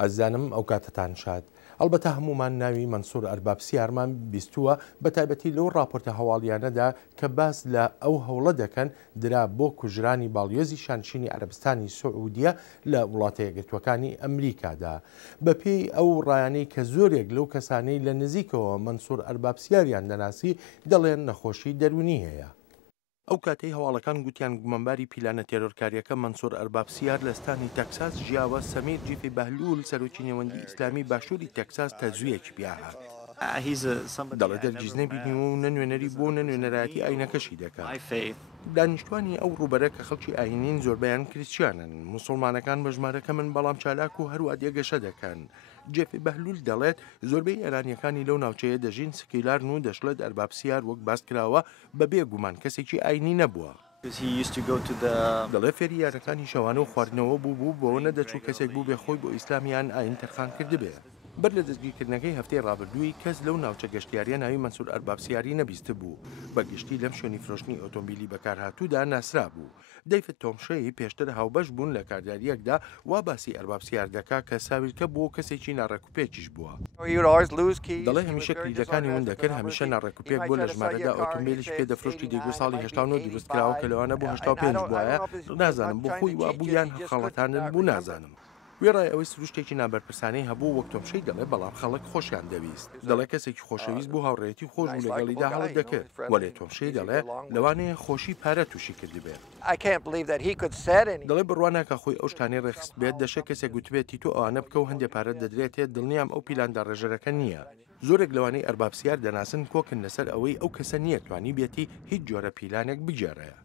ئەزانم ئەو کاتتان شاد. ئەلبەتە هەمومان ناوی مەنسوور ئەربابسیارمان بیستووە بە تایبەتی لەو راپۆرتە هەواڵیانەدا کە باس لە ئەو هەوڵە دەکەن درا بۆ کوژرانی باڵیۆزی شانشینی عەرەبستانی سوعودیە لە وڵاتە یەکگرتووەکانی ئەمریکادا. بەپێی ئەو ڕایانەی کە زۆرێک لەو کەسانەی لە نزیکەوە مەنسوور ئەربابسیاریان دەناسی دەڵێن نەخۆشی دەرونی هەیە. ئەو کاتەی هەواڵەکان گوتیان گومانباری پیلانە تێرۆرکاریەکە مەنسوور ئەربابسیار لە ستانی تەکساس ژیاوە سەمیر جیفی بەهلول سەرۆکی نێوەندی ئیسلامی باشووری تەکساس تەزویەکی پیاهات. دەڵێ دەرگیز نەبینیوە و نەنوێنەری بۆ نەنوێنەرایەتی ئاینەکەشی دەکات. دانیشتوانی ئەو ڕوبەرە کە خەڵکی ئاینین زۆربیان کریسچیانن، موسڵمانەکان بە ژمارەکە من بەڵام چالاک و هەروە دێگەشە دەکەن. جێفی بەهلول دەڵێت زۆربەی ئێرانیەکانی لەو ناوچەیە دەژین سکیلارن و دەشڵێت ئەربابسیار وەک باس کراوە بەبێ گومان کەسێکی ئاینی نەبووە. دەڵێ فێری یارەکانی شەوانە و خواردنەوە بوو بۆەوە نەدەچوو کەسێک بوو بێ خۆی بۆ ئیسلامیان ئاین تەرخان کردبێ. بەر لە دەستگیرکردنەکەی هەفتەی ڕابردووی کەس لەو ناوچە گەشتیاریە ناوی مەنسوور ئەربابسیاری نەبیستە بوو. بەگشتی لەم شوێنی فرۆشتنی ئۆتۆمبیلی بەکارهاتوودا ناسرا بوو. دەیڤد تۆمشەی پێشتر هاوبەش بوون لە کارداریەکدا وا باسی ئەربابسیار دەکا کە ساویلکە بۆ کەسێکی ناڕێکوپێکیش بووە. دەڵێ هەمیشە کلیلەکانی ون دەکرد هەمیشە ناڕێکوپێک بۆ لە ژمارەدا ئۆتۆمبیلیش پێدەفرۆشتی دیگو ساڵی 89 دروست کراوە کە لەوانە بۆ 85 بووایە. نازانم بۆ خۆی وا بوویان خەڵەتانن بوو نازانم. وێڕای ئەوەی سروشتێکی نابەرپرسانەی هەبوو وەک تۆمشەی دەڵێ بەڵام خەڵک خۆشیان دەویست. دەڵێ کەسێکی خۆشەویست بوو هاوڕێتی خۆش بوو لەگەڵیدا هەڵت دەکرد. وەلێ تۆمشەی دەڵێ لەوانەیە خۆشی پارە تووشی کردبێت. دەڵێ بڕواناکە خۆی ئەو شتانەی ڕێخست بێت دەشە کەسێک گوتبێتی تۆ ئەوانە بکە و هەندێک پارەت دەدرێتێت دڵنیام ئەو پیلاندا ڕێژەرەکە نییە. زۆرێک لەوانەی ئەربابسیار دەناسن کۆکن لەسەر ئەوەی ئەو کەسە نییە توانی بێتی هیچ جۆرە پیلانێک بگێڕەیە.